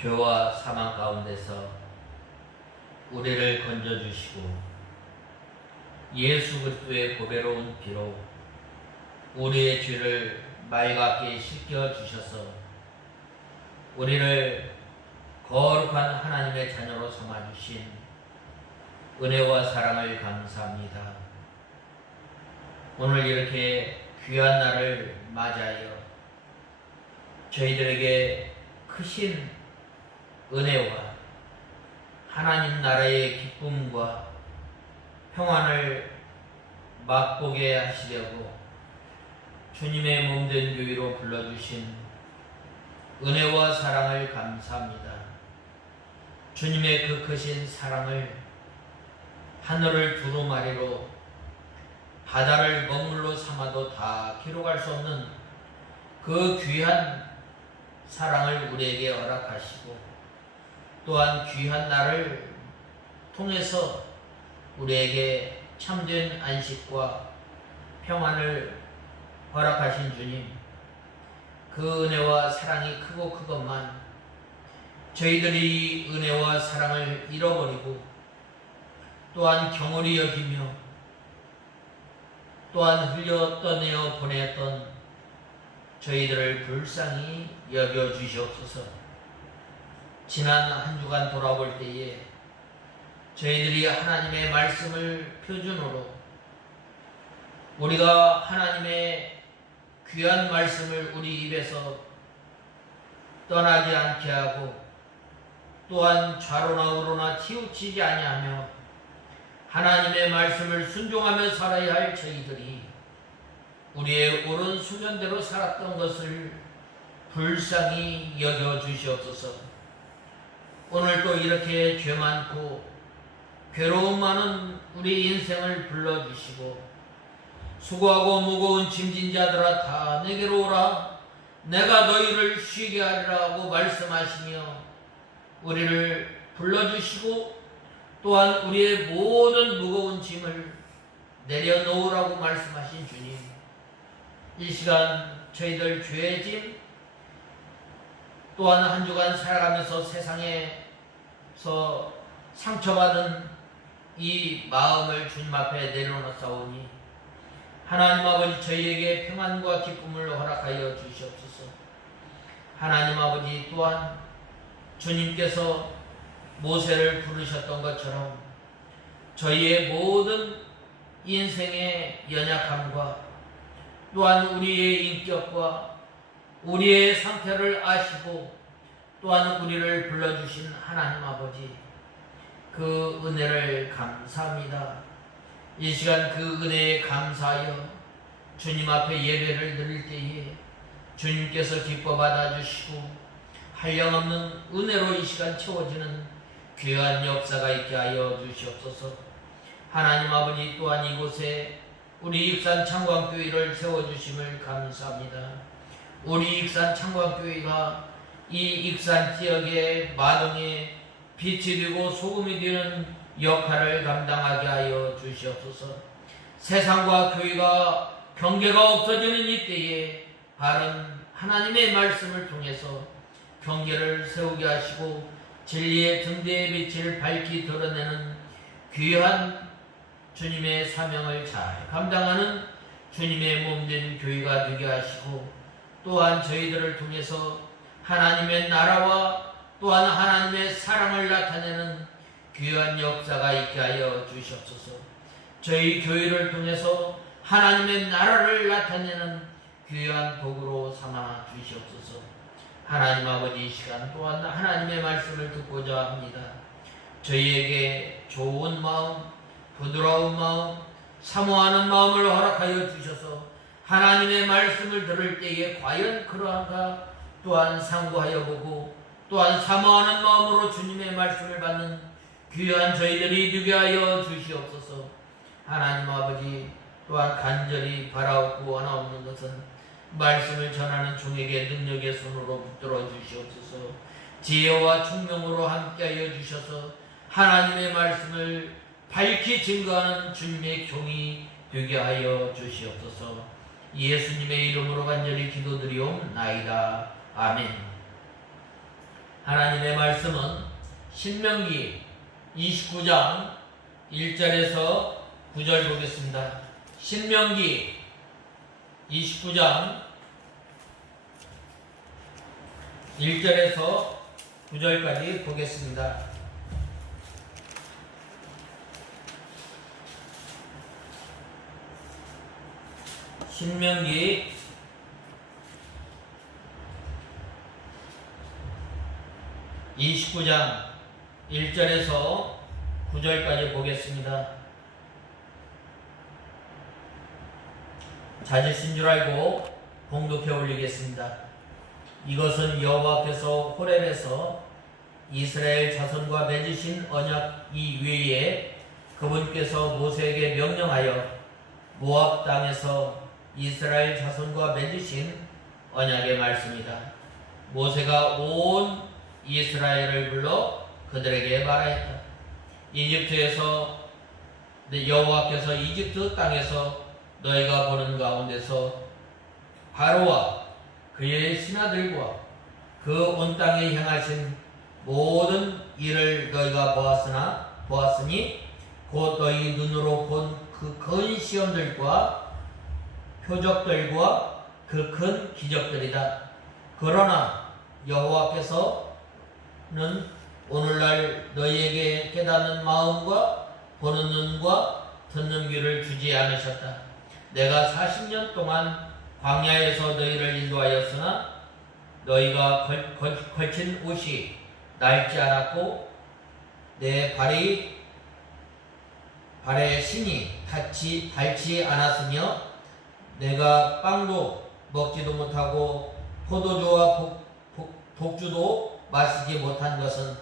죄와 사망 가운데서 우리를 건져주시고 예수 그리스도의 보배로운 피로 우리의 죄를 맑게 씻겨주셔서 우리를 거룩한 하나님의 자녀로 삼아주신 은혜와 사랑을 감사합니다. 오늘 이렇게 귀한 날을 맞이하여 저희들에게 크신 은혜와 하나님 나라의 기쁨과 평안을 맛보게 하시려고 주님의 몸된 교회로 불러주신 은혜와 사랑을 감사합니다. 주님의 그 크신 사랑을 하늘을 두루마리로 바다를 먹물로 삼아도 다 기록할 수 없는 그 귀한 사랑을 우리에게 허락하시고 또한 귀한 날을 통해서 우리에게 참된 안식과 평안을 허락하신 주님, 그 은혜와 사랑이 크고 크건만 저희들이 은혜와 사랑을 잃어버리고 또한 경홀히 여기며 또한 흘려 떠내어 보냈던 저희들을 불쌍히 여겨주시옵소서. 지난 한 주간 돌아볼 때에 저희들이 하나님의 말씀을 표준으로 우리가 하나님의 귀한 말씀을 우리 입에서 떠나지 않게 하고 또한 좌로나 우로나 치우치지 아니하며 하나님의 말씀을 순종하며 살아야 할 저희들이 우리의 옳은 수면대로 살았던 것을 불쌍히 여겨주시옵소서. 오늘 또 이렇게 죄 많고 괴로움 많은 우리 인생을 불러주시고 수고하고 무거운 짐진 자들아 다 내게로 오라 내가 너희를 쉬게 하리라고 말씀하시며 우리를 불러주시고 또한 우리의 모든 무거운 짐을 내려놓으라고 말씀하신 주님, 이 시간 저희들 죄의 짐 또한 한 주간 살아가면서 세상에서 상처받은 이 마음을 주님 앞에 내려놓사오니 하나님 아버지 저희에게 평안과 기쁨을 허락하여 주시옵소서. 하나님 아버지 또한 주님께서 모세를 부르셨던 것처럼 저희의 모든 인생의 연약함과 또한 우리의 인격과 우리의 상태를 아시고 또한 우리를 불러주신 하나님 아버지, 그 은혜를 감사합니다. 이 시간 그 은혜에 감사하여 주님 앞에 예배를 드릴 때에 주님께서 기뻐 받아주시고 한량없는 은혜로 이 시간 채워지는 귀한 역사가 있게 하여 주시옵소서. 하나님 아버지 또한 이곳에 우리 익산 창광교회를 세워주심을 감사합니다. 우리 익산 창광교회가 이 익산 지역의 마동에 빛이 되고 소금이 되는 역할을 감당하게 하여 주시옵소서. 세상과 교회가 경계가 없어지는 이때에 바른 하나님의 말씀을 통해서 경계를 세우게 하시고 진리의 등대의 빛을 밝히 드러내는 귀한 주님의 사명을 잘 감당하는 주님의 몸된 교회가 되게 하시고 또한 저희들을 통해서 하나님의 나라와 또한 하나님의 사랑을 나타내는 귀한 역사가 있게 하여 주시옵소서. 저희 교회를 통해서 하나님의 나라를 나타내는 귀한 도구로 삼아 주시옵소서. 하나님 아버지 이 시간 또한 하나님의 말씀을 듣고자 합니다. 저희에게 좋은 마음, 부드러운 마음, 사모하는 마음을 허락하여 주셔서 하나님의 말씀을 들을 때에 과연 그러한가 또한 상고하여 보고 또한 사모하는 마음으로 주님의 말씀을 받는 귀한 저희들이 되게 하여 주시옵소서. 하나님 아버지 또한 간절히 바라옵고 원하옵는 것은 말씀을 전하는 종에게 능력의 손으로 붙들어 주시옵소서. 지혜와 총명으로 함께하여 주셔서 하나님의 말씀을 밝히 증거하는 주님의 종이 되게 하여 주시옵소서. 예수님의 이름으로 간절히 기도드리옵나이다. 아멘. 하나님의 말씀은 신명기 29장 1절에서 9절 보겠습니다. 신명기 29장 1절에서 9절까지 보겠습니다. 신명기 29장 1절에서 9절까지 보겠습니다. 찾으신 줄 알고 봉독해 올리겠습니다. 이것은 여호와께서 호렙에서 이스라엘 자손과 맺으신 언약 이외에 그분께서 모세에게 명령하여 모압 땅에서 이스라엘 자손과 맺으신 언약의 말씀이다. 모세가 온 이스라엘을 불러 그들에게 말하였다. 이집트에서 여호와께서 이집트 땅에서 너희가 보는 가운데서 바로와 그의 신하들과 그 온 땅에 행하신 모든 일을 너희가 보았으니 곧 너희 눈으로 본 그 큰 시험들과 표적들과 그 큰 기적들이다. 그러나 여호와께서는 오늘날 너희에게 깨닫는 마음과 보는 눈과 듣는 귀를 주지 않으셨다. 내가 40년 동안 광야에서 너희를 인도하였으나 너희가 걸친 옷이 낡지 않았고 내 발에 신이 닳지 않았으며 내가 빵도 먹지도 못하고 포도주와 독주도 마시지 못한 것은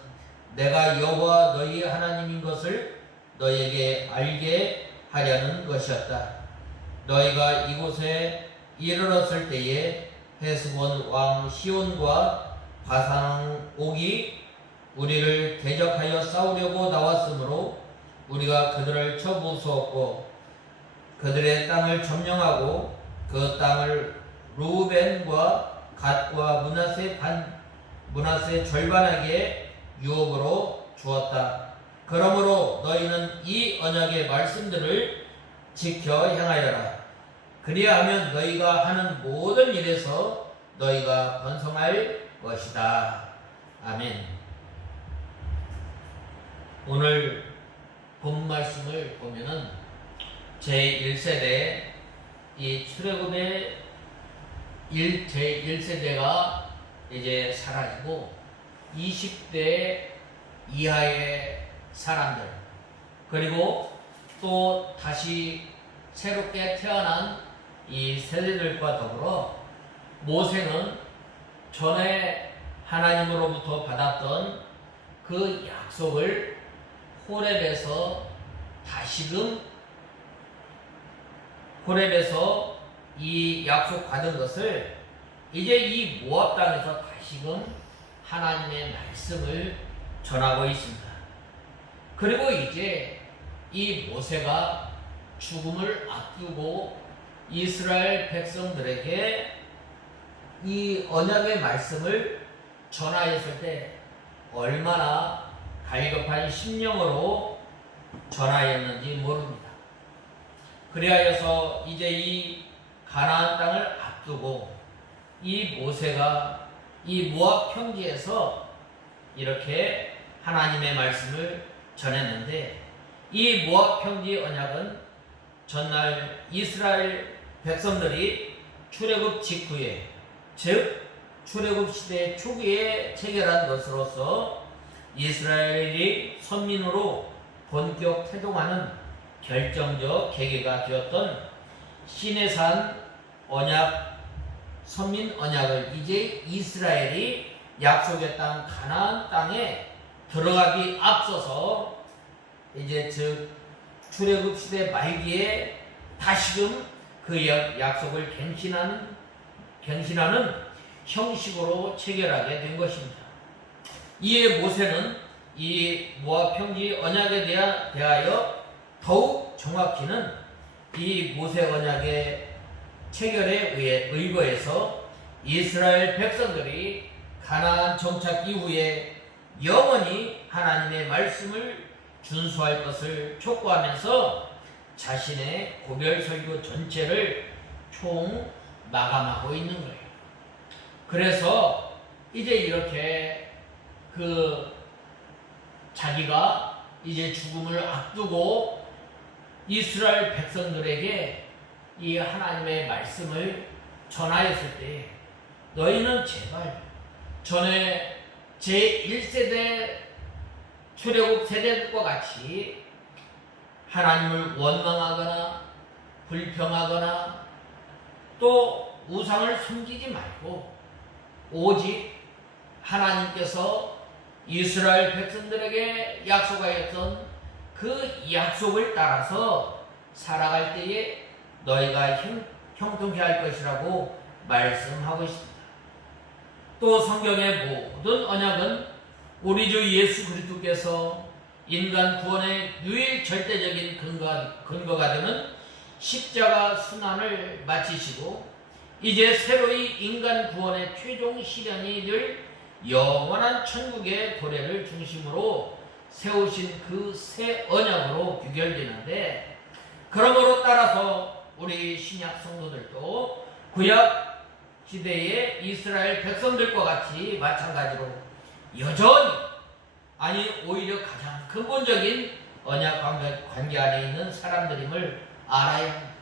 내가 여호와 너희 하나님인 것을 너희에게 알게 하려는 것이었다. 너희가 이곳에 이르렀을 때에 헤스본 왕 시온과 바산 옥이 우리를 대적하여 싸우려고 나왔으므로 우리가 그들을 쳐 부수었고 그들의 땅을 점령하고 그 땅을 루벤과 갓과 므낫세 절반에게 유업으로 주었다. 그러므로 너희는 이 언약의 말씀들을 지켜 행하여라. 그리하면 너희가 하는 모든 일에서 너희가 번성할 것이다. 아멘. 오늘 본 말씀을 보면은 제1세대 이 출애굽의 제1세대가 이제 사라지고 20대 이하의 사람들 그리고 또 다시 새롭게 태어난 이 세대들과 더불어 모세는 전에 하나님으로부터 받았던 그 약속을 호렙에서 이 약속 받은 것을 이제 이 모압 땅에서 다시금 하나님의 말씀을 전하고 있습니다. 그리고 이제 이 모세가 죽음을 앞두고 이스라엘 백성들에게 이 언약의 말씀을 전하였을 때 얼마나 갈급한 심령으로 전하였는지 모릅니다. 그리하여서 이제 이 가나안 땅을 앞두고 이 모세가 이 모압 평지에서 이렇게 하나님의 말씀을 전했는데 이 모압 평지 언약은 전날 이스라엘 백성들이 출애굽 직후에 즉 출애굽 시대 초기에 체결한 것으로서 이스라엘이 선민으로 본격 태동하는 결정적 계기가 되었던 시내산 언약 선민 언약을 이제 이스라엘이 약속의 땅 가나안 땅에 들어가기 앞서서 이제 즉 출애굽 시대 말기에 다시금 그 약속을 갱신하는 형식으로 체결하게 된 것입니다. 이에 모세는 이 모압 평지 언약에 대하여 더욱 정확히는 이 모세 언약의 체결에 의거해서 이스라엘 백성들이 가나안 정착 이후에 영원히 하나님의 말씀을 준수할 것을 촉구하면서 자신의 고별 설교 전체를 총 마감하고 있는 거예요. 그래서 이제 이렇게 자기가 이제 죽음을 앞두고 이스라엘 백성들에게 이 하나님의 말씀을 전하였을 때, 너희는 제발 전에 제1세대 출애굽 세대들과 같이 하나님을 원망하거나 불평하거나 또 우상을 섬기지 말고 오직 하나님께서 이스라엘 백성들에게 약속하였던 그 약속을 따라서 살아갈 때에 너희가 형통케 할 것이라고 말씀하고 있습니다. 또 성경의 모든 언약은 우리 주 예수 그리스도께서 인간 구원의 유일 절대적인 근거가 되는 십자가 순환을 마치시고 이제 새로이 인간 구원의 최종 실현이 될 영원한 천국의 도래를 중심으로 세우신 그 새 언약으로 규결되는데, 그러므로 따라서 우리 신약 성도들도 구약 시대의 이스라엘 백성들과 같이 마찬가지로 여전히, 아니 오히려 가장 근본적인 언약 관계 안에 있는 사람들임을 알아야 합니다.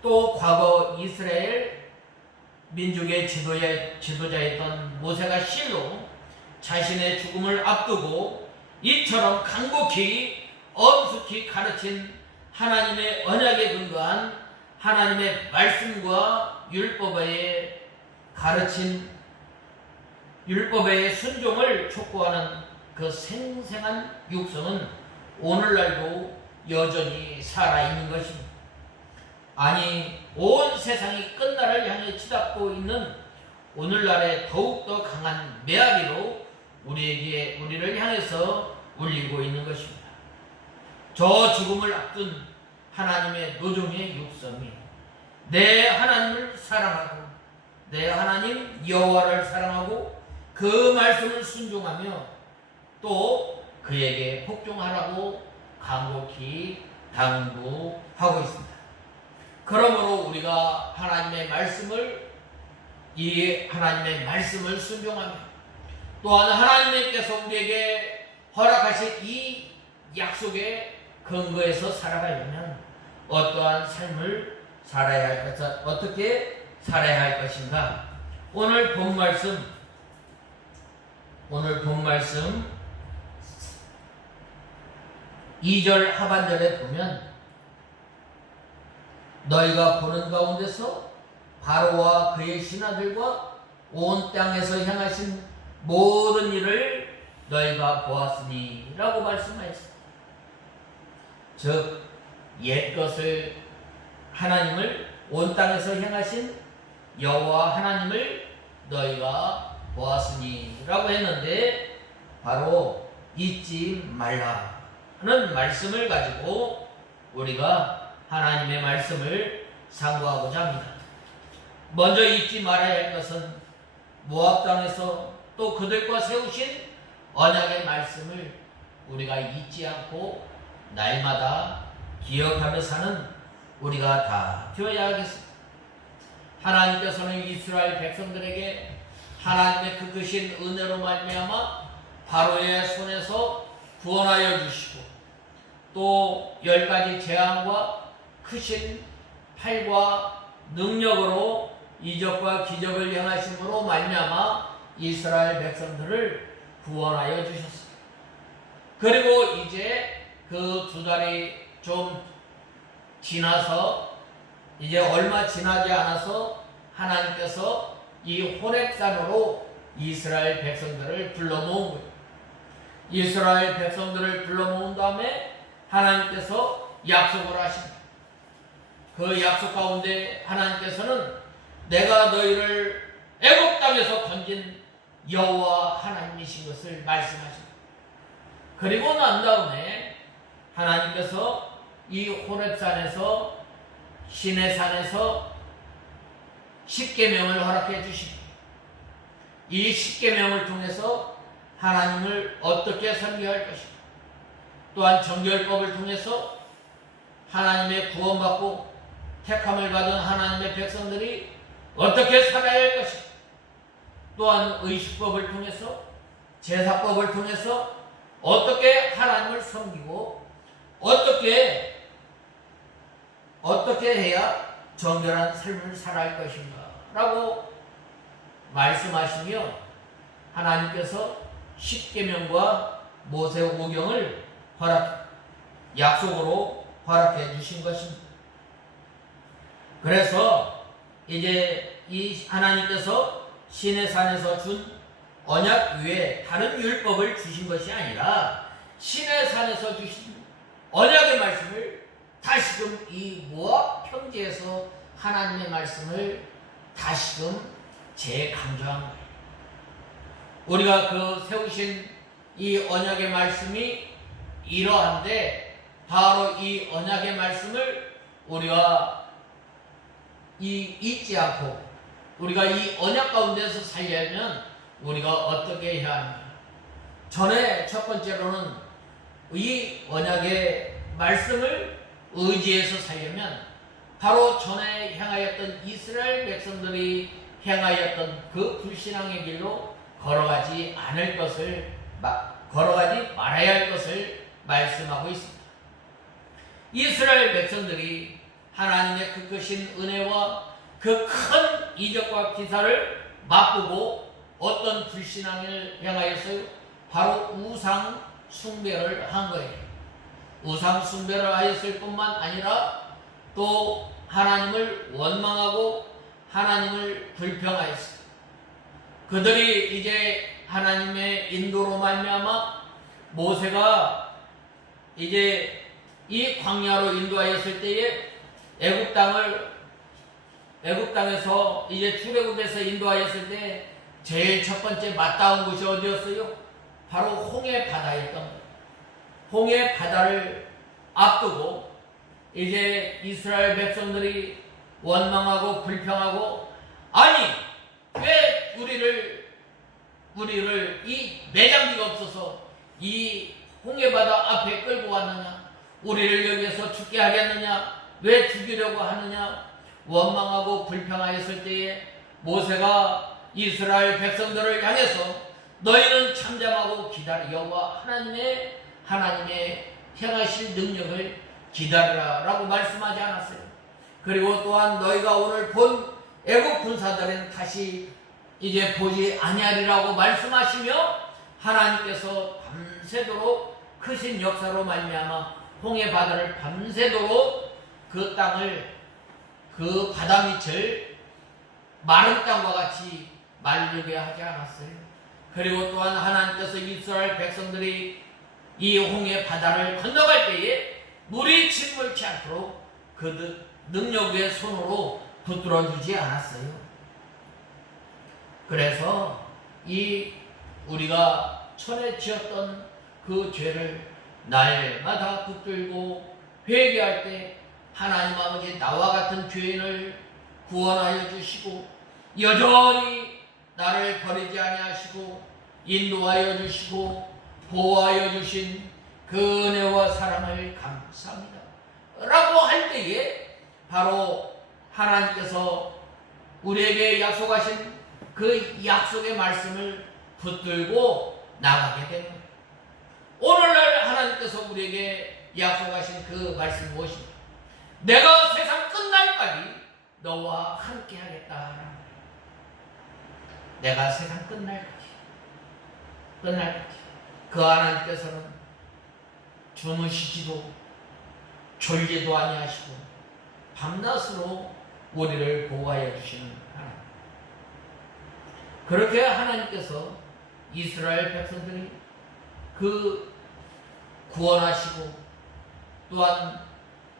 또 과거 이스라엘 민족의 지도자였던 모세가 실로 자신의 죽음을 앞두고 이처럼 간곡히 엄숙히 가르친 하나님의 언약에 근거한 하나님의 말씀과 율법에 가르친 율법의 순종을 촉구하는 그 생생한 육성은 오늘날도 여전히 살아있는 것입니다. 아니 온 세상이 끝날을 향해 치닫고 있는 오늘날의 더욱더 강한 메아리로 우리를 향해서 울리고 있는 것입니다. 저 죽음을 앞둔 하나님의 노종의 육성이 내 하나님을 사랑하고 내 하나님 여호와를 사랑하고 그 말씀을 순종하며 또 그에게 복종하라고 간곡히 당부하고 있습니다. 그러므로 우리가 하나님의 말씀을 순종하며 또한 하나님께서 우리에게 허락하신 이 약속의 근거에서 살아가려면 어떠한 삶을 살아야 할 것인가, 어떻게 살아야 할 것인가. 오늘 본 말씀 2절 하반절에 보면 너희가 보는 가운데서 바로와 그의 신하들과 온 땅에서 향하신 모든 일을 너희가 보았으니 라고 말씀하였습니다. 즉 옛것을 하나님을 온 땅에서 향하신 여호와 하나님을 너희가 보았으니 라고 했는데, 바로 잊지 말라는 말씀을 가지고 우리가 하나님의 말씀을 상고하고자 합니다. 먼저 잊지 말아야 할 것은 모압 땅에서 또 그들과 세우신 언약의 말씀을 우리가 잊지 않고 날마다 기억하며 사는 우리가 다 되어야 하겠습니다. 하나님께서는 이스라엘 백성들에게 하나님의 그 크신 은혜로 말미암아 바로의 손에서 구원하여 주시고 또 10가지 재앙과 크신 팔과 능력으로 이적과 기적을 행하심으로 말미암아 이스라엘 백성들을 구원하여 주셨습니다. 그리고 이제 그 2달이 좀 지나서 이제 얼마 지나지 않아서 하나님께서 이 호렙산으로 이스라엘 백성들을 불러모은 거예요. 이스라엘 백성들을 불러모은 다음에 하나님께서 약속을 하십니다. 그 약속 가운데 하나님께서는 내가 너희를 애굽 땅에서 건진 여호와 하나님이신 것을 말씀하십니다. 그리고 난 다음에 하나님께서 이 호렙산에서 시내산에서 십계명을 허락해 주십니다. 이 십계명을 통해서 하나님을 어떻게 섬겨야 할 것인가, 또한 정결법을 통해서 하나님의 구원받고 택함을 받은 하나님의 백성들이 어떻게 살아야 할 것인가, 또한 의식법을 통해서 제사법을 통해서 어떻게 하나님을 섬기고 어떻게 해야 정결한 삶을 살아갈 것인가 라고 말씀하시며 하나님께서 십계명과 모세오경을 약속으로 허락해 주신 것입니다. 그래서 이제 이 하나님께서 시내산에서 준 언약 위에 다른 율법을 주신 것이 아니라 시내산에서 주신 언약의 말씀을 다시금 이 모압 평지에서 하나님의 말씀을 다시금 재강조한 거예요. 우리가 그 세우신 이 언약의 말씀이 이러한데, 바로 이 언약의 말씀을 우리가 잊지 않고 우리가 이 언약 가운데서 살려면 우리가 어떻게 해야 하는가? 전에 첫 번째로는 이 언약의 말씀을 의지해서 살려면 바로 전에 행하였던 이스라엘 백성들이 행하였던 그 불신앙의 길로 걸어가지 말아야 할 것을 말씀하고 있습니다. 이스라엘 백성들이 하나님의 그 크신 은혜와 그 큰 이적과 기사를 맛보고 어떤 불신앙을 향하였어요? 바로 우상 숭배를 한 거예요. 우상 숭배를 하였을 뿐만 아니라 또 하나님을 원망하고 하나님을 불평하였어요. 그들이 이제 하나님의 인도로 말미암아 모세가 이제 이 광야로 인도하였을 때에 애굽 땅에서 이제 출애굽에서 인도하였을 때 제일 첫 번째 맞닿은 곳이 어디였어요? 바로 홍해 바다였던 거예요. 홍해 바다를 앞두고 이제 이스라엘 백성들이 원망하고 불평하고, 아니 왜 우리를 이 매장기가 없어서 이 홍해 바다 앞에 끌고 왔느냐, 우리를 여기에서 죽게 하겠느냐, 왜 죽이려고 하느냐 원망하고 불평하였을 때에 모세가 이스라엘 백성들을 향해서 너희는 참잠하고 기다려 여호와 하나님의 행하실 능력을 기다리라 라고 말씀하지 않았어요. 그리고 또한 너희가 오늘 본 애국 군사들은 다시 이제 보지 아니하리라고 말씀하시며 하나님께서 밤새도록 크신 역사로 말미암아 홍해 바다를 밤새도록 그 땅을, 그 바다 밑을 마른 땅과 같이 말르게 하지 않았어요. 그리고 또한 하나님께서 이스라엘 백성들이 이 홍해 바다를 건너갈 때에 물이 침몰치 않도록 그 능력의 손으로 붙들어 주지 않았어요. 그래서 이 우리가 천에 지었던 그 죄를 날마다 붙들고 회개할 때 하나님 아버지 나와 같은 죄인을 구원하여 주시고 여전히 나를 버리지 아니하시고 인도하여 주시고 보호하여 주신 그 은혜와 사랑을 감사합니다 라고 할 때에 바로 하나님께서 우리에게 약속하신 그 약속의 말씀을 붙들고 나가게 되는 거예요. 오늘날 하나님께서 우리에게 약속하신 그 말씀이 무엇입니까? 내가 세상 끝날까지 너와 함께 하겠다. 내가 세상 끝날까지 그 하나님께서는 주무시지도 졸지도 아니하시고 밤낮으로 우리를 보호하여 주시는 하나님. 그렇게 하나님께서 이스라엘 백성들이 그 구원하시고 또한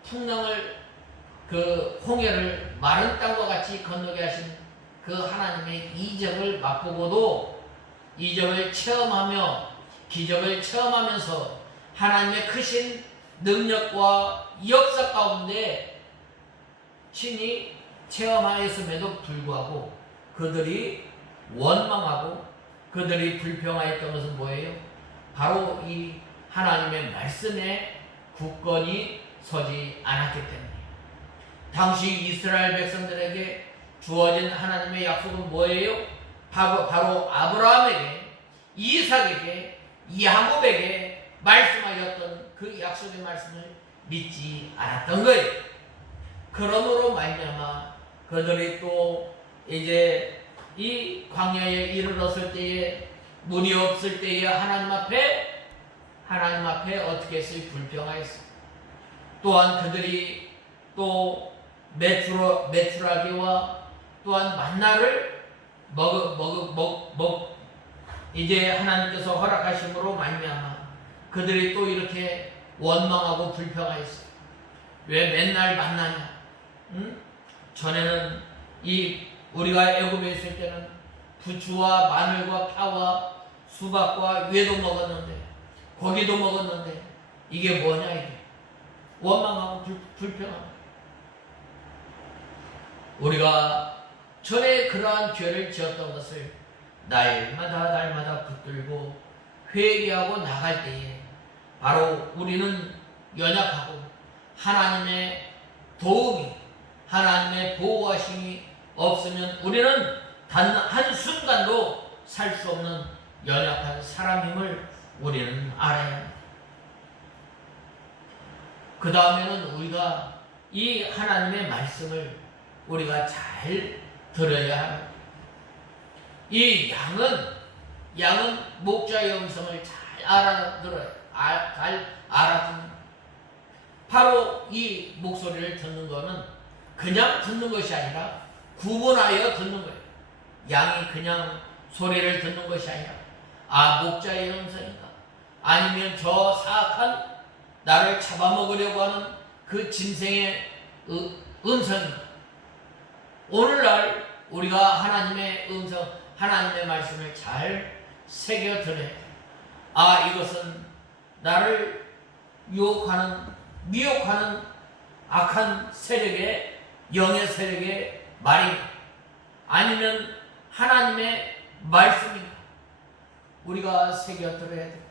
풍랑을 그 홍해를 마른 땅과 같이 건너게 하신 그 하나님의 이적을 맛보고도 이적을 체험하며 기적을 체험하면서 하나님의 크신 능력과 역사 가운데 친히 체험하였음에도 불구하고 그들이 원망하고 그들이 불평하였던 것은 뭐예요? 바로 이 하나님의 말씀에 굳건히 서지 않았기 때문이에요. 당시 이스라엘 백성들에게 주어진 하나님의 약속은 뭐예요? 바로 아브라함에게, 이삭에게, 야곱에게 말씀하셨던 그 약속의 말씀을 믿지 않았던 거예요. 그러므로 말미암아 그들이 또 이제 이 광야에 이르렀을 때에, 물이 없을 때에 하나님 앞에 어떻게 했어요? 불평하였어요. 또한 그들이 또 메추라기와 또한 만나를 이제 하나님께서 허락하심으로 말미암아 그들이 또 이렇게 원망하고 불평하였어요. 왜 맨날 만나냐? 전에는 우리가 애굽에 있을 때는 부추와 마늘과 파와 수박과 뇌도 먹었는데, 고기도 먹었는데, 이게 뭐냐 이게? 원망하고 불평하고. 우리가 전에 그러한 죄를 지었던 것을 날마다 붙들고 회개하고 나갈 때에 바로 우리는 연약하고 하나님의 도움이, 하나님의 보호하심이 없으면 우리는 단 한순간도 살 수 없는 연약한 사람임을 우리는 알아야 합니다. 그 다음에는 우리가 이 하나님의 말씀을 우리가 잘 들어야 합니다. 이 양은 목자의 음성을 잘 알아들어요. 잘 알아듣는. 바로 이 목소리를 듣는 거는 그냥 듣는 것이 아니라 구분하여 듣는 거예요. 양이 그냥 소리를 듣는 것이 아니라, 목자의 음성인가? 아니면 저 사악한 나를 잡아먹으려고 하는 그 짐승의 음성인가? 오늘날 우리가 하나님의 음성, 하나님의 말씀을 잘 새겨 들어야 돼요. 이것은 나를 유혹하는, 미혹하는 악한 세력의, 영의 세력의 말인가? 아니면 하나님의 말씀인가? 우리가 새겨 들어야 돼요.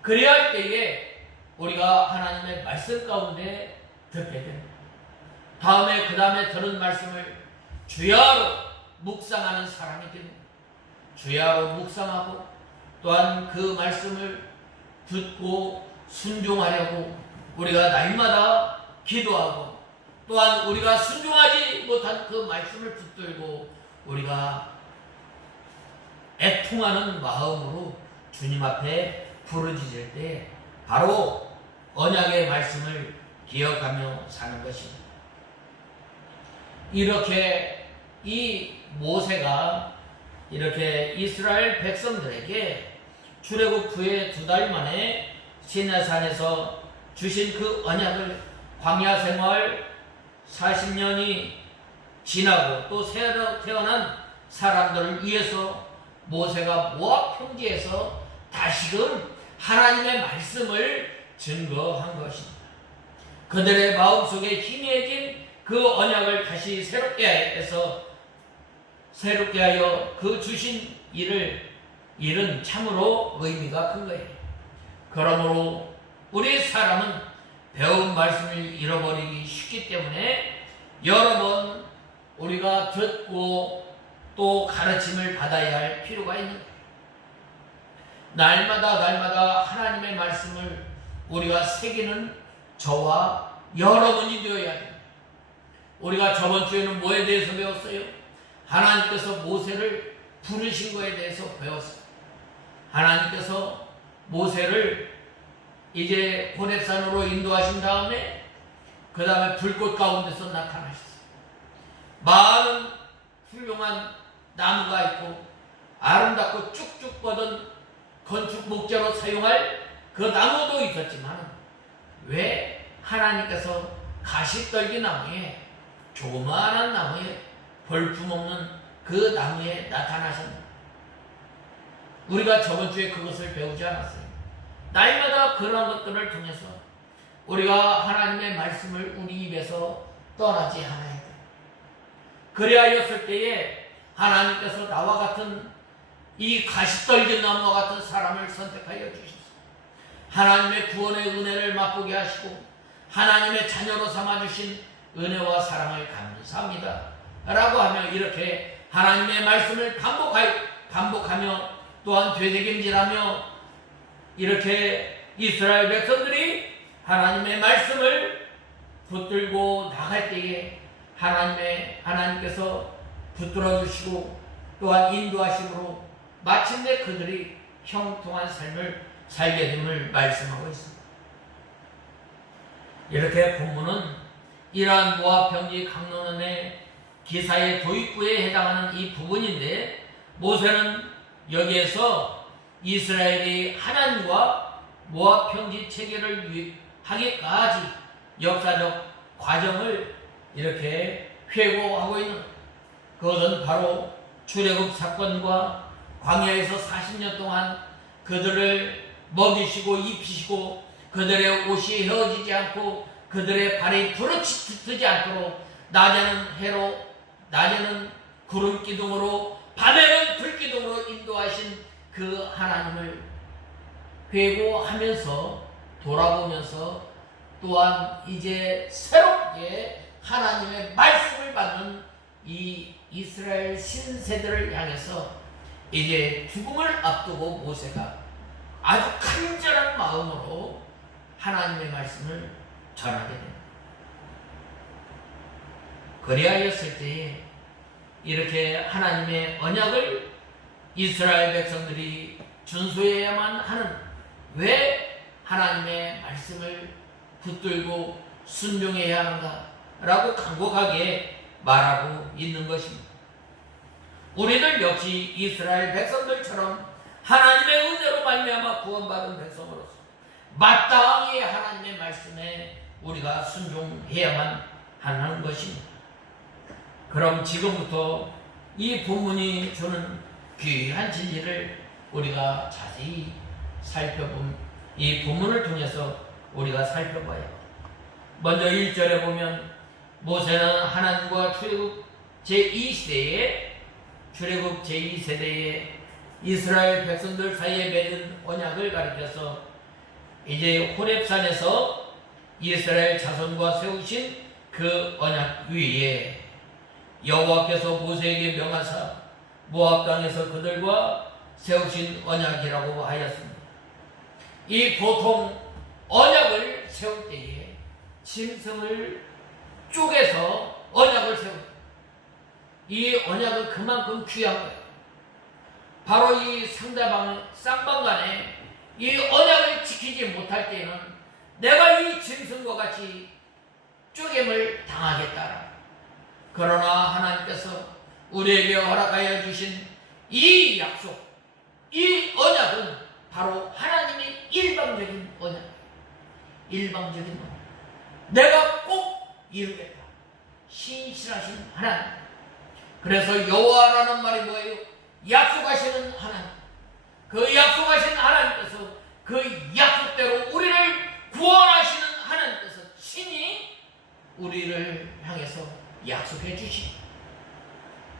그래야 할 때에 우리가 하나님의 말씀 가운데 듣게 됩니다. 그 다음에 들은 말씀을 주야로 묵상하는 사람이 됩니다. 주야로 묵상하고 또한 그 말씀을 듣고 순종하려고 우리가 날마다 기도하고, 또한 우리가 순종하지 못한 그 말씀을 붙들고 우리가 애통하는 마음으로 주님 앞에 부르짖을 때 바로 언약의 말씀을 기억하며 사는 것입니다. 이렇게 이 모세가 이렇게 이스라엘 백성들에게 출애굽 후에 2달 만에 시내산에서 주신 그 언약을, 광야 생활 40년이 지나고 또 새로 태어난 사람들을 위해서 모세가 모압 평지에서 다시금 하나님의 말씀을 증거한 것입니다. 그들의 마음속에 희미해진 그 언약을 다시 새롭게 하여 그 주신 일은 참으로 의미가 큰 거예요. 그러므로 우리 사람은 배운 말씀을 잃어버리기 쉽기 때문에 여러 번 우리가 듣고 또 가르침을 받아야 할 필요가 있는 거예요. 날마다 하나님의 말씀을 우리가 새기는 저와 여러분이 되어야 돼요. 우리가 저번 주에는 뭐에 대해서 배웠어요? 하나님께서 모세를 부르신 거에 대해서 배웠어요. 하나님께서 모세를 이제 호렙산으로 인도하신 다음에 그 다음에 불꽃 가운데서 나타나셨어요. 많은 훌륭한 나무가 있고 아름답고 쭉쭉 뻗은 건축 목재로 사용할 그 나무도 있었지만 왜 하나님께서 가시떨기 나무에, 조그마한 나무에, 볼품없는 그 나무에 나타나셨나? 우리가 저번 주에 그것을 배우지 않았어요. 날마다 그런 것들을 통해서 우리가 하나님의 말씀을 우리 입에서 떠나지 않아야 돼요. 그리하였을 때에 하나님께서 나와 같은 이 가시떨기 나무와 같은 사람을 선택하여 주셔서 하나님의 구원의 은혜를 맛보게 하시고 하나님의 자녀로 삼아주신 은혜와 사랑을 감사합니다 라고 하며 이렇게 하나님의 말씀을 반복하며 또한 되새김질하며 이렇게 이스라엘 백성들이 하나님의 말씀을 붙들고 나갈 때에 하나님께서 붙들어 주시고 또한 인도하심으로 마침내 그들이 형통한 삶을 살게 됨을 말씀하고 있습니다. 이렇게 본문은 이러한 모압 평지 강론원의 기사의 도입부에 해당하는 이 부분인데 모세는 여기에서 이스라엘이 하나님과 모압 평지 체결을 하기까지 역사적 과정을 이렇게 회고하고 있는 그것은 바로 출애굽 사건과 광야에서 40년 동안 그들을 먹이시고 입히시고 그들의 옷이 헤어지지 않고 그들의 발이 부러지지 않도록 낮에는 해로 낮에는 구름 기둥으로 밤에는 불 기둥으로 인도하신 그 하나님을 회고하면서 돌아보면서 또한 이제 새롭게 하나님의 말씀을 받는 이 이스라엘 신세대를 향해서 이제 죽음을 앞두고 모세가 아주 간절한 마음으로 하나님의 말씀을 전하게 됩니다. 그리하였을 때에 이렇게 하나님의 언약을 이스라엘 백성들이 준수해야만 하는 왜 하나님의 말씀을 붙들고 순종해야 하는가 라고 간곡하게 말하고 있는 것입니다. 우리들 역시 이스라엘 백성들처럼 하나님의 은혜로 말미암아 구원받은 백성으로서 마땅히 하나님의 말씀에 우리가 순종해야만 하는 것입니다. 그럼 지금부터 이 본문이 주는 귀한 진리를 우리가 자세히 이 본문을 통해서 우리가 살펴봐야 합니다. 먼저 1절에 보면 모세는 하나님과 출애굽 제2세대에 이스라엘 백성들 사이에 맺은 언약을 가리켜서 이제 호렙산에서 이스라엘 자손과 세우신 그 언약 위에 여호와께서 모세에게 명하사 모압 땅에서 그들과 세우신 언약이라고 하였습니다. 이 보통 언약을 세울 때에 짐승을 쪼개서 언약을 세웁니다. 이 언약은 그만큼 귀한 거예요. 바로 이 쌍방간에 이 언약을 지키지 못할 때에는 내가 이 짐승과 같이 쪼갰을 당하겠다. 그러나 하나님께서 우리에게 허락하여 주신 이 약속, 이 언약은 바로 하나님의 일방적인 언약, 일방적인 언약. 내가 꼭 이루겠다. 신실하신 하나님. 그래서 여호와라는 말이 뭐예요? 약속하시는 하나님. 그 약속하신 하나님께서 그 약속대로 우리를 구원하시는 하나님께서 친히 우리를 향해서 약속해 주시니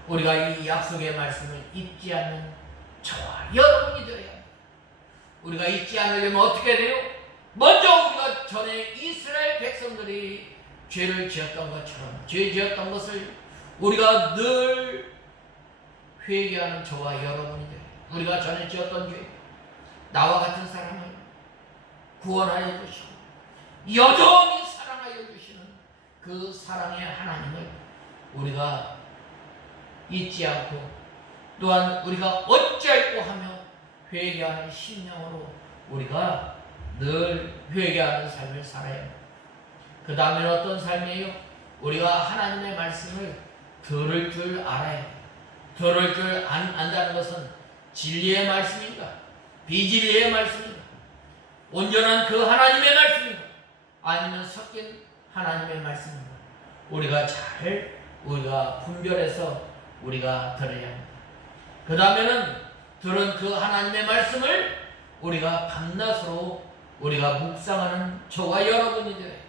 우리가 이 약속의 말씀을 잊지 않는 저와 여러분이 되어야 합니다. 우리가 잊지 않으려면 어떻게 돼요? 먼저 우리가 전에 이스라엘 백성들이 죄를 지었던 것처럼 죄 지었던 것을 우리가 늘 회개하는 저와 여러분이 돼요. 우리가 전에 지었던 죄, 나와 같은 사람을 구원하여 주시고 여전히 사랑하여 주시는 그 사랑의 하나님을 우리가 잊지 않고 또한 우리가 어찌할꼬 하며 회개하는 심령으로 우리가 늘 회개하는 삶을 살아야 합니다. 그 다음에 어떤 삶이에요? 우리가 하나님의 말씀을 들을 줄 알아야 합니다. 들을 줄 안다는 것은 진리의 말씀인가? 비진리의 말씀인가? 온전한 그 하나님의 말씀인가? 아니면 섞인 하나님의 말씀인가? 우리가 분별해서 우리가 들어야 합니다. 그 다음에는 들은 그 하나님의 말씀을 우리가 밤낮으로 우리가 묵상하는 저와 여러분이 되어야 합니다.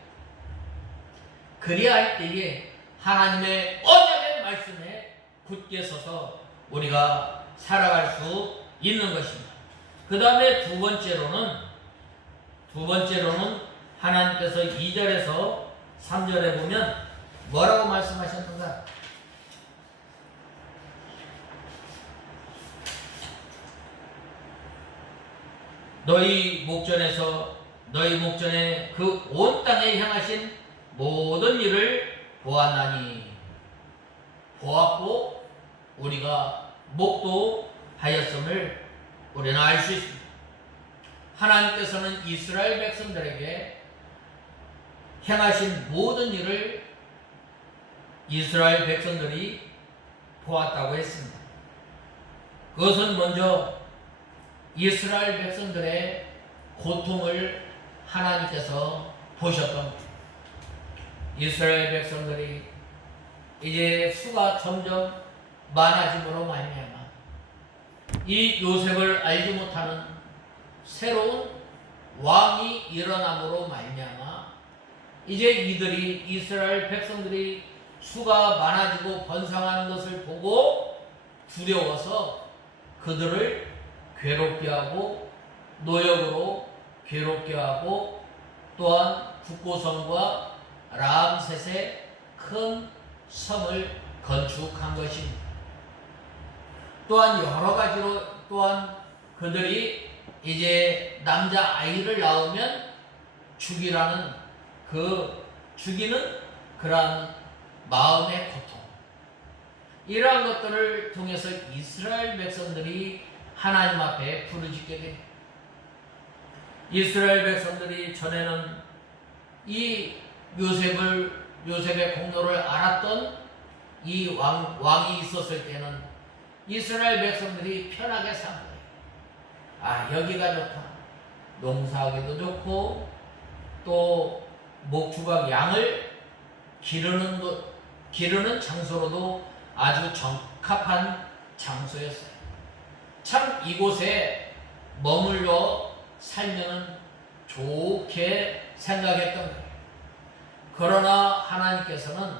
그리할 때에 하나님의 언약의 말씀에 굳게 서서 우리가 살아갈 수 있는 것입니다. 그 다음에 두 번째로는 하나님께서 2절에서 3절에 보면 뭐라고 말씀하셨는가? 너희 목전에 그 온 땅에 향하신 모든 일을 보았고 우리가 목도하였음을 우리는 알 수 있습니다. 하나님께서는 이스라엘 백성들에게 행하신 모든 일을 이스라엘 백성들이 보았다고 했습니다. 그것은 먼저 이스라엘 백성들의 고통을 하나님께서 보셨던 겁니다. 이스라엘 백성들이 이제 수가 점점 많아짐으로 말미암아 이 요셉을 알지 못하는 새로운 왕이 일어남으로 말미암아 이제 이스라엘 백성들이 수가 많아지고 번성하는 것을 보고 두려워서 그들을 괴롭게 하고 노역으로 괴롭게 하고 또한 국고성과 람셋의 큰 성을 건축한 것입니다. 또한 여러 가지로 또한 그들이 이제 남자 아이를 낳으면 죽이는 그러한 마음의 고통, 이러한 것들을 통해서 이스라엘 백성들이 하나님 앞에 부르짖게 됩니다. 이스라엘 백성들이 전에는 이 요셉의 공로를 알았던 이 왕이 있었을 때는 이스라엘 백성들이 편하게 산 거예요. 여기가 좋다. 농사하기도 좋고 또 목주각 양을 기르는 장소로도 아주 적합한 장소였어요. 참 이곳에 머물러 살면은 좋게 생각했던 거예요. 그러나 하나님께서는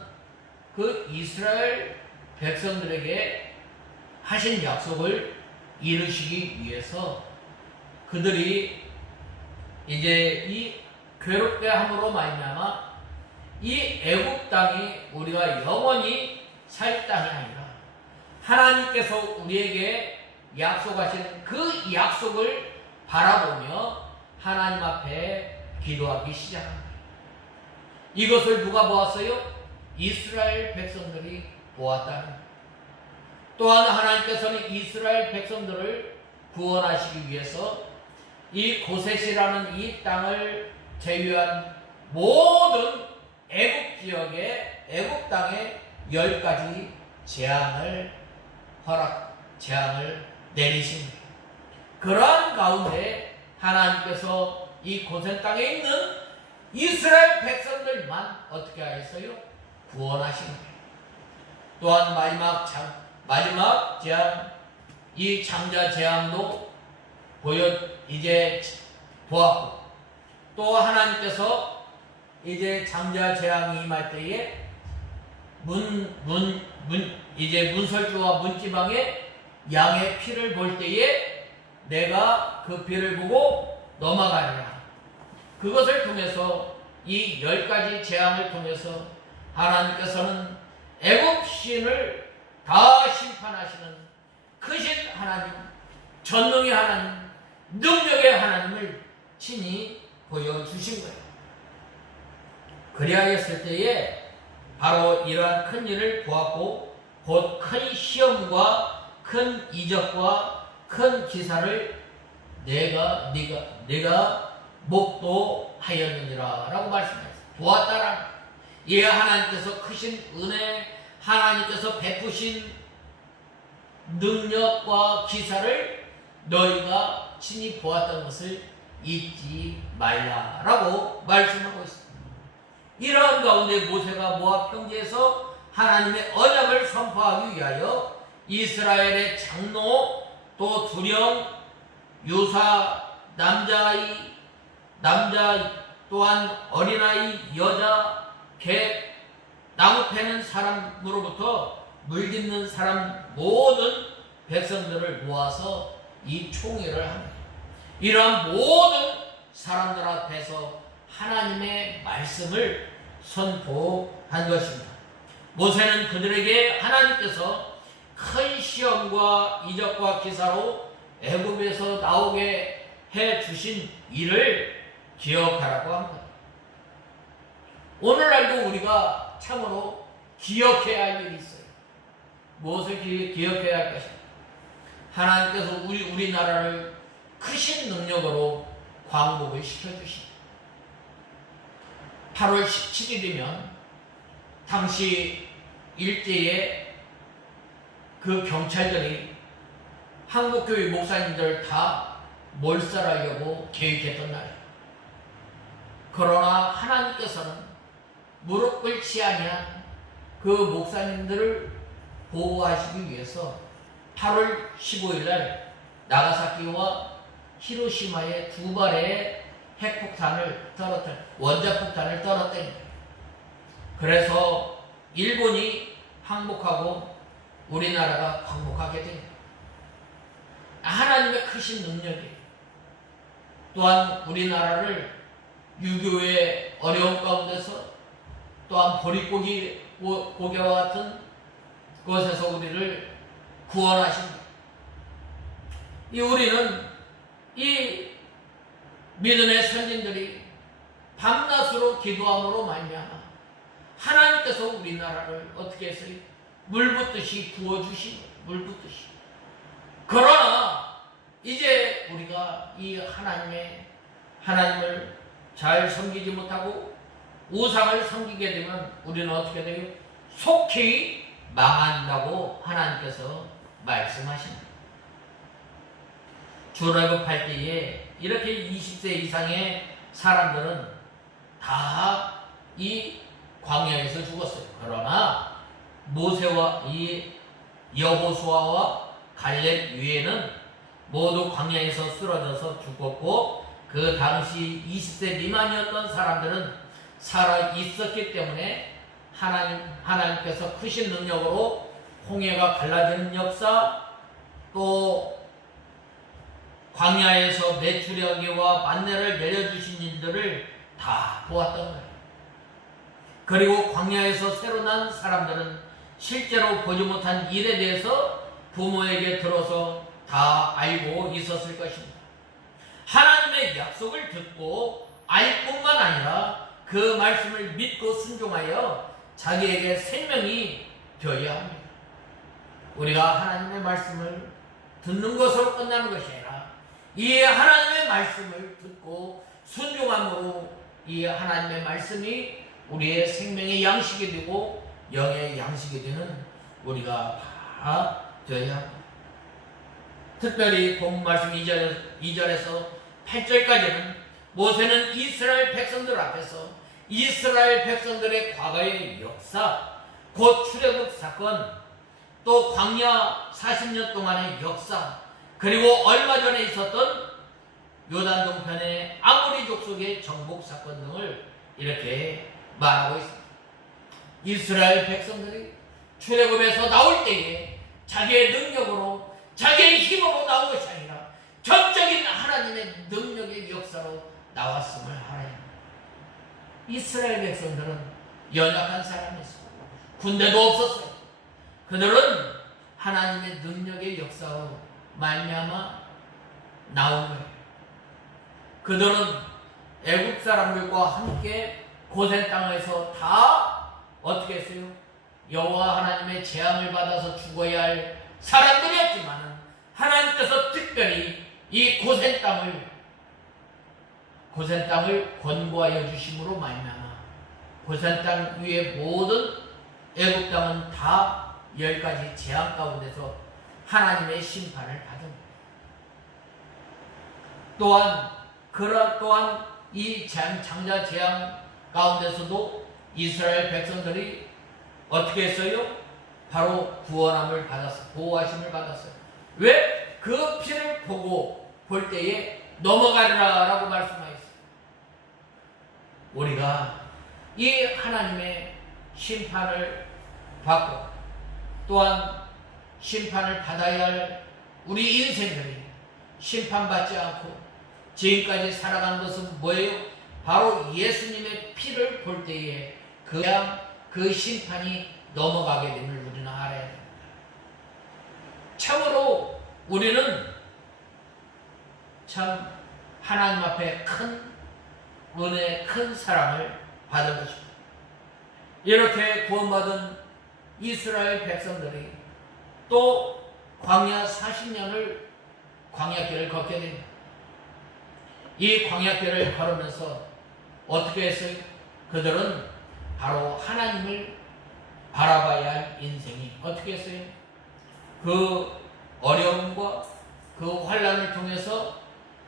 그 이스라엘 백성들에게 하신 약속을 이루시기 위해서 그들이 이제 이 괴롭게 함으로 말미암아 이 애굽 땅이 우리가 영원히 살 땅이 아니라 하나님께서 우리에게 약속하신 그 약속을 바라보며 하나님 앞에 기도하기 시작합니다. 이것을 누가 보았어요? 이스라엘 백성들이 보았다는 거예요. 또한 하나님께서는 이스라엘 백성들을 구원하시기 위해서 이 고셋이라는 이 땅을 제외한 모든 애굽 땅에 10가지 재앙을 내리십니다. 그러한 가운데 하나님께서 이 고센 땅에 있는 이스라엘 백성들만 어떻게 하셨어요? 구원하십니다. 또한 마지막 재앙, 이 장자 재앙도 이제 보았고, 또 하나님께서 이제 장자 재앙이 임할 때에 이제 문설주와 문지방에 양의 피를 볼 때에 내가 그 피를 보고 넘어가리라. 그것을 통해서 이 10가지 재앙을 통해서 하나님께서는 애굽 신을 다 심판하시는 크신 하나님, 전능의 하나님, 능력의 하나님을 친히 보여주신 거예요. 그리하였을 때에 바로 이러한 큰 일을 보았고 곧 큰 시험과 큰 이적과 큰 기사를 내가 목도하였느니라 라고 말씀하셨어요. 보았다라. 이 하나님께서 크신 은혜, 하나님께서 베푸신 능력과 기사를 너희가 친히 보았던 것을 잊지 말라라고 말씀하고 있습니다. 이러한 가운데 모세가 모압 평지에서 하나님의 언약을 선포하기 위하여 이스라엘의 장로, 또 두령, 요사, 남자아이 또한 어린아이, 여자, 개, 나무 패는 사람으로부터 물깃는 사람 모든 백성들을 모아서 이 총회를 합니다. 이러한 모든 사람들 앞에서 하나님의 말씀을 선포한 것입니다. 모세는 그들에게 하나님께서 큰 시험과 이적과 기사로 애굽에서 나오게 해 주신 일을 기억하라고 합니다. 오늘날도 우리가 참으로 기억해야 할 일이 있어요. 무엇을 기억해야 할 것입니다. 하나님께서 우리나라를 크신 능력으로 광복을 시켜주십니다. 8월 17일이면 당시 일제에 그 경찰들이 한국교회 목사님들 다 몰살하려고 계획했던 날이에요. 그러나 하나님께서는 무릎 꿇지 아니한 그 목사님들을 보호하시기 위해서 8월 15일 날 나가사키와 히로시마에 두 발의 핵폭탄을 원자폭탄을 떨어뜨립니다. 그래서 일본이 항복하고 우리나라가 광복하게 됩니다. 하나님의 크신 능력이 또한 우리나라를 유교의 어려움 가운데서 또한 보릿고개와 같은 것에서 우리를 구원하십니다. 우리는 이 믿음의 선진들이 밤낮으로 기도함으로 말미암아 하나님께서 우리나라를 어떻게 했어요? 물붓듯이 부어주신 거예요. 물붓듯이. 그러나 이제 우리가 이 하나님을 잘 섬기지 못하고 우상을 섬기게 되면 우리는 어떻게 돼요? 속히 망한다고 하나님께서 말씀하십니다. 출애굽할 때에 이렇게 20세 이상의 사람들은 다 이 광야에서 죽었어요. 그러나 모세와 이 여호수아와 갈렙 외에는 모두 광야에서 쓰러져서 죽었고, 그 당시 20세 미만이었던 사람들은 살아 있었기 때문에 하나님께서 크신 능력으로 홍해가 갈라지는 역사, 또 광야에서 메추려기와 만내를 내려주신 일들을 다 보았던 거예요. 그리고 광야에서 새로 난 사람들은 실제로 보지 못한 일에 대해서 부모에게 들어서 다 알고 있었을 것입니다. 하나님의 약속을 듣고 알 뿐만 아니라 그 말씀을 믿고 순종하여 자기에게 생명이 되어야 합니다. 우리가 하나님의 말씀을 듣는 것으로 끝나는 것이 아니라 이 하나님의 말씀을 듣고 순종함으로 이 하나님의 말씀이 우리의 생명의 양식이 되고 영의 양식이 되는 우리가 다 되어야 합니다. 특별히 본 말씀 2절에서 8절까지는 모세는 이스라엘 백성들 앞에서 이스라엘 백성들의 과거의 역사, 곧 출애굽 사건, 또 광야 40년 동안의 역사, 그리고 얼마 전에 있었던 요단 동편의 아모리 족속의 정복 사건 등을 이렇게 말하고 있습니다. 이스라엘 백성들이 출애굽에서 나올 때에 자기의 능력으로, 자기의 힘으로 나온 것이 아니라 전적인 하나님의 능력의 역사로 나왔음을 알아야 합니다. 이스라엘 백성들은 연약한 사람이었어요. 군대도 없었어요. 그들은 하나님의 능력의 역사로 말미암아 나온 거예요. 그들은 애굽 사람들과 함께 고센 땅에서 다 어떻게 했어요? 여호와 하나님의 재앙을 받아서 죽어야 할 사람들이었지만 하나님께서 특별히 이 고센 땅을 권고하여 주심으로 말미암아 고센 땅 위의 모든 애굽 땅은 다 10가지 재앙 가운데서 하나님의 심판을 받은, 또한 이 장자 재앙 가운데서도 이스라엘 백성들이 어떻게 했어요? 바로 구원함을 받았어요. 보호하심을 받았어요. 왜? 그 피를 볼 때에 넘어가리라라고 말씀하셨어요. 우리가 이 하나님의 심판을 받고 또한 심판을 받아야 할 우리 인생들이 심판받지 않고 지금까지 살아간 것은 뭐예요? 바로 예수님의 피를 볼 때에 그 심판이 넘어가게 됨을 우리는 알아야 됩니다. 참으로 우리는 참 하나님 앞에 큰 은혜, 큰 사랑을 받은 것입니다. 이렇게 구원받은 이스라엘 백성들이 또 광야 40년을 광야길을 걷게 됩니다. 이 광야길을 걸으면서 어떻게 했어요? 그들은 바로 하나님을 바라봐야 할 인생이 어떻게 했어요? 그 어려움과 그 환난을 통해서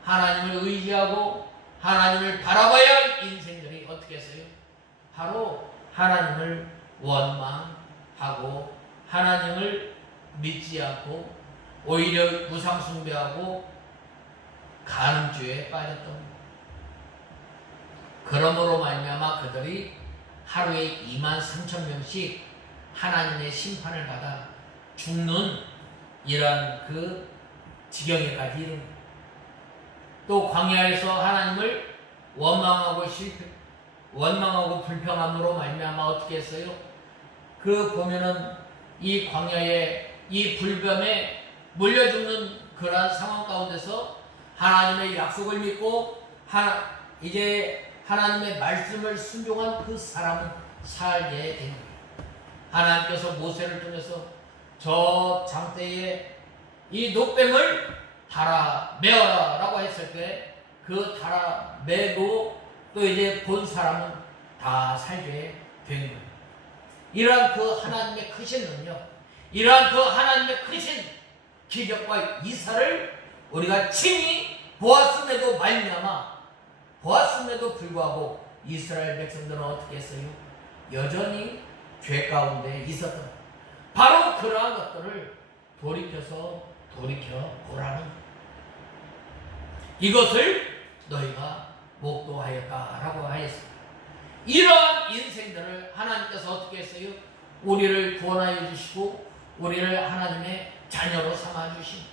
하나님을 의지하고 하나님을 바라봐야 할 인생들이 어떻게 했어요? 바로 하나님을 원망하고 하나님을 믿지 않고 오히려 우상숭배하고 간음죄에 빠졌던 겁니다. 그러므로 말미암아 그들이 하루에 23,000명씩 하나님의 심판을 받아 죽는 이러한 그 지경에까지 이릅니다. 또 광야에서 하나님을 원망하고 불평함으로 말미암아 어떻게 했어요? 그 보면은 이 광야에 이 불뱀에 물려 죽는 그러한 상황 가운데서 하나님의 약속을 믿고 이제 하나님의 말씀을 순종한 그 사람은 살게 됩니다. 하나님께서 모세를 통해서 저 장대에 이 노뱀을 달아 메어라 라고 했을 때 그 달아 메고 또 이제 본 사람은 다 살게 된 거예요. 이러한 그 하나님의 크신 능력, 이러한 그 하나님의 크신 기적과 이사를 우리가 친히 보았음에도 불구하고 이스라엘 백성들은 어떻게 했어요? 여전히 죄 가운데 있었던 바로 그러한 것들을 돌이켜 보라는 이것을 너희가 목도하였다라고 하였습니다. 이러한 인생들을 하나님께서 어떻게 했어요? 우리를 구원하여 주시고 우리를 하나님의 자녀로 삼아 주십니다.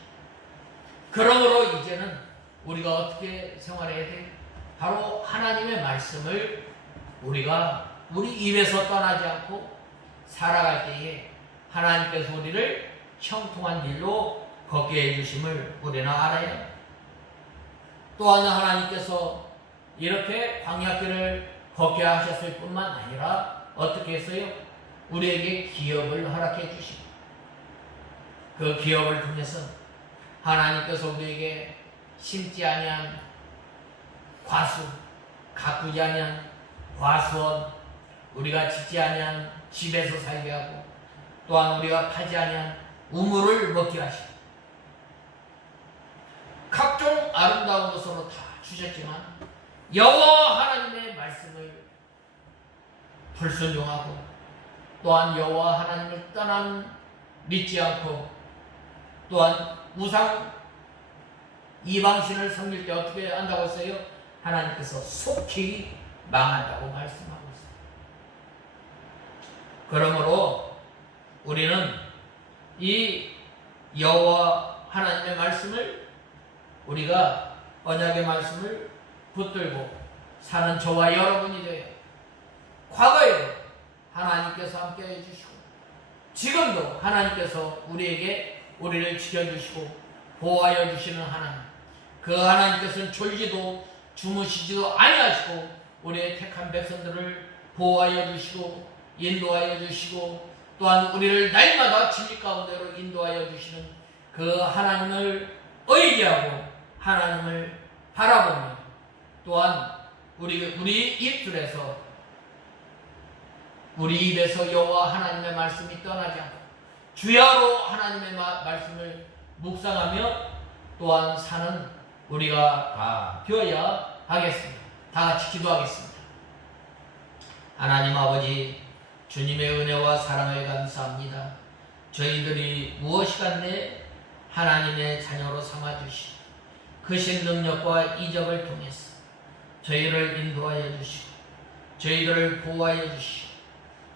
그러므로 이제는 우리가 어떻게 생활해야 돼? 바로 하나님의 말씀을 우리가 우리 입에서 떠나지 않고 살아갈 때에 하나님께서 우리를 형통한 길로 걷게 해주심을 우리는 알아야 합니다. 또한 하나님께서 이렇게 광야길을 걷게 하셨을 뿐만 아니라 어떻게 했어요? 우리에게 기업을 허락해 주시고 그 기업을 통해서 하나님께서 우리에게 심지 아니한 과수, 가꾸지 아니한 과수원, 우리가 짓지 아니한 집에서 살게 하고 또한 우리가 파지 아니한 우물을 먹게 하시고 각종 아름다운 것으로 다 주셨지만 여호와 하나님의 말씀을 불순종하고 또한 여호와 하나님을 믿지 않고 또한 우상 이방신을 섬길 때 어떻게 한다고 했어요? 하나님께서 속히 망한다고 말씀하고 있어요. 그러므로 우리는 이 여호와 하나님의 말씀을 우리가 언약의 말씀을 붙들고 사는 저와 여러분이 되어 과거에도 하나님께서 함께 해주시고 지금도 하나님께서 우리를 지켜주시고 보호하여 주시는 하나님, 그 하나님께서는 졸지도 주무시지도 아니하시고 우리의 택한 백성들을 보호하여 주시고 인도하여 주시고 또한 우리를 날마다 진리 가운데로 인도하여 주시는 그 하나님을 의지하고 하나님을 바라보며 또한 우리 입술에서 우리 입에서 여호와 하나님의 말씀이 떠나지 않고 주야로 하나님의 말씀을 묵상하며 또한 사는 우리가 다 되어야 하겠습니다. 다 같이 기도하겠습니다. 하나님 아버지, 주님의 은혜와 사랑을 감사합니다. 저희들이 무엇이간데 하나님의 자녀로 삼아주시고 크신 능력과 이적을 통해서 저희를 인도하여 주시고 저희들을 보호하여 주시고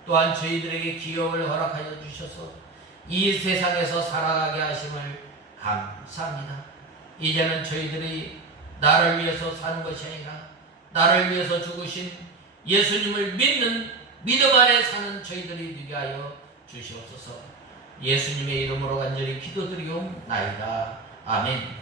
또한 저희들에게 기업을 허락하여 주셔서 이 세상에서 살아가게 하심을 감사합니다. 이제는 저희들이 나를 위해서 사는 것이 아니라 나를 위해서 죽으신 예수님을 믿는 믿음 안에 사는 저희들이 되게 하여 주시옵소서. 예수님의 이름으로 간절히 기도드리옵나이다. 아멘.